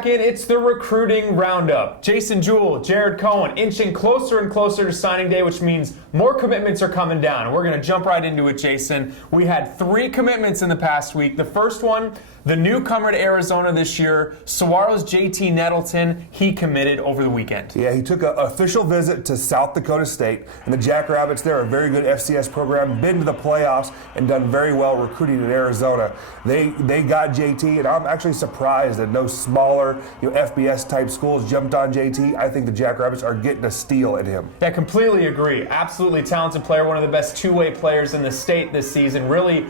back in. It's the recruiting roundup. Jason Jewell, Jared Cohen inching closer and closer to signing day, which means more commitments are coming down. We're going to jump right into it, Jason. We had 3 commitments in the past week. The first one, the newcomer to Arizona this year, Saguaro's JT Nettleton, he committed over the weekend. Yeah, he took an official visit to South Dakota State, and the Jackrabbits, they're a very good FCS program, been to the playoffs and done very well recruiting in Arizona. They got JT, and I'm actually surprised that no smaller FBS type schools jumped on JT. I think the Jackrabbits are getting a steal at him. Yeah, completely agree. Absolutely talented player, one of the best two-way players in the state this season. Really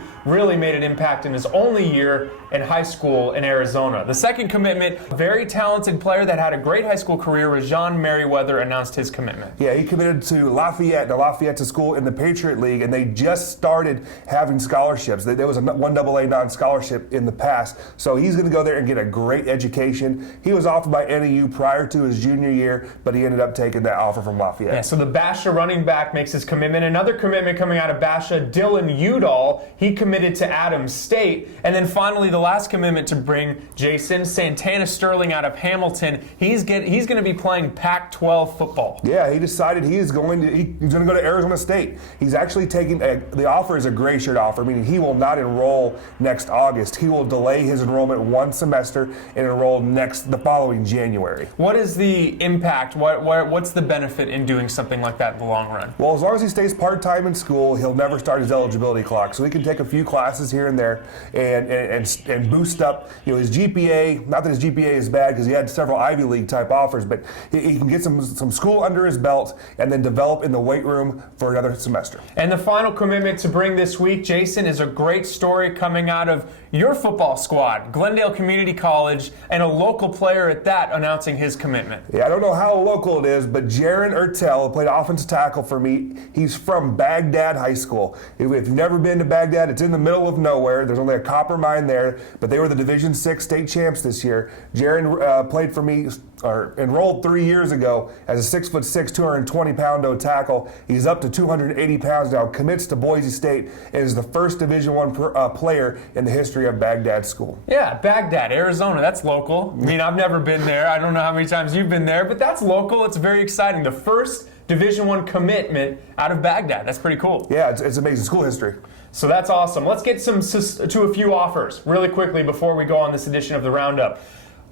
made an impact in his only year in high school in Arizona. The second commitment, very talented player that had a great high school career, Rajon Merriweather, announced his commitment. Yeah, he committed to Lafayette. Now, Lafayette's a school in the Patriot League, and they just started having scholarships. There was a 1AA non-scholarship in the past, so he's going to go there and get a great education. He was offered by NAU prior to his junior year, but he ended up taking that offer from Lafayette. Yeah, so the Basha running back makes his commitment. Another commitment coming out of Basha, Dylan Udall. He committed to Adams State. And then finally, the last commitment to bring Jason, Santana Sterling out of Hamilton. He's going to be playing Pac-12 football. Yeah, he decided he's going to go to Arizona State. He's actually taking the offer is a gray shirt offer, meaning he will not enroll next August. He will delay his enrollment one semester and enroll the following January. What is the impact? What's the benefit in doing something like that in the long run? Well, as long as he stays part-time in school, he'll never start his eligibility clock. So he can take a few classes here and there and boost up his GPA. Not that his GPA is bad because he had several Ivy League type offers, but he can get some school under his belt and then develop in the weight room for another semester. And the final commitment to bring this week, Jason, is a great story coming out of your football squad, Glendale Community College, and a local player at that announcing his commitment. Yeah, I don't know how local it is, but Jaron Ertel, who played offensive tackle for me, he's from Baghdad High School. If you've never been to Baghdad, it's in the middle of nowhere. There's only a copper mine there, but they were the Division VI state champs this year. Jaron played for me, or enrolled 3 years ago as a 6'6", 220-pound tackle. He's up to 280 pounds now, commits to Boise State, and is the first Division I player in the history of Baghdad school. Yeah, Baghdad, Arizona, that's local. I mean, I've never been there. I don't know how many times you've been there, but that's local. It's very exciting. The first Division I commitment out of Baghdad. That's pretty cool. Yeah, it's amazing school history. So that's awesome. Let's get to a few offers really quickly before we go on this edition of the Roundup.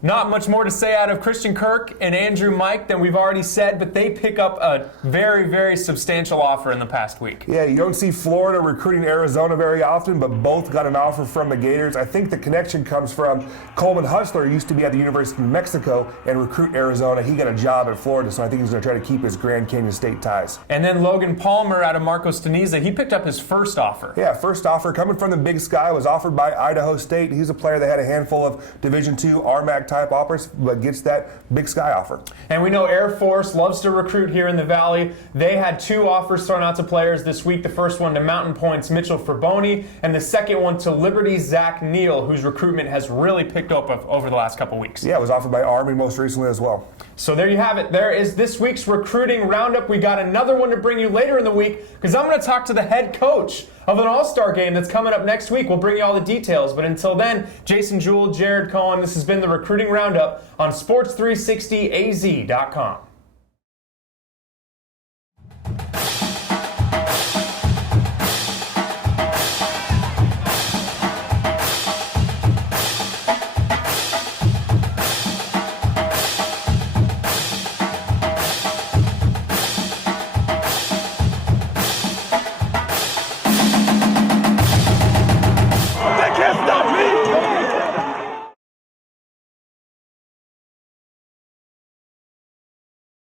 Not much more to say out of Christian Kirk and Andrew Mike than we've already said, but they pick up a very substantial offer in the past week. Yeah, you don't see Florida recruiting Arizona very often, but both got an offer from the Gators. I think the connection comes from Coleman Hustler, used to be at the University of Mexico and recruit Arizona. He got a job at Florida, so I think he's going to try to keep his Grand Canyon State ties. And then Logan Palmer out of Marcos Teniza, he picked up his first offer. Yeah, first offer coming from the Big Sky, was offered by Idaho State. He's a player that had a handful of Division II RMAC type offers, but gets that Big Sky offer. And we know Air Force loves to recruit here in the Valley. They had 2 offers thrown out to players this week. The first one to Mountain Point's Mitchell Fraboni, and the second one to Liberty's Zach Neal, whose recruitment has really picked up over the last couple weeks. Yeah, it was offered by Army most recently as well. So there you have it. There is this week's recruiting roundup. We got another one to bring you later in the week because I'm going to talk to the head coach of an all-star game that's coming up next week. We'll bring you all the details. But until then, Jason Jewell, Jared Cohen, this has been the recruiting roundup on Sports360AZ.com.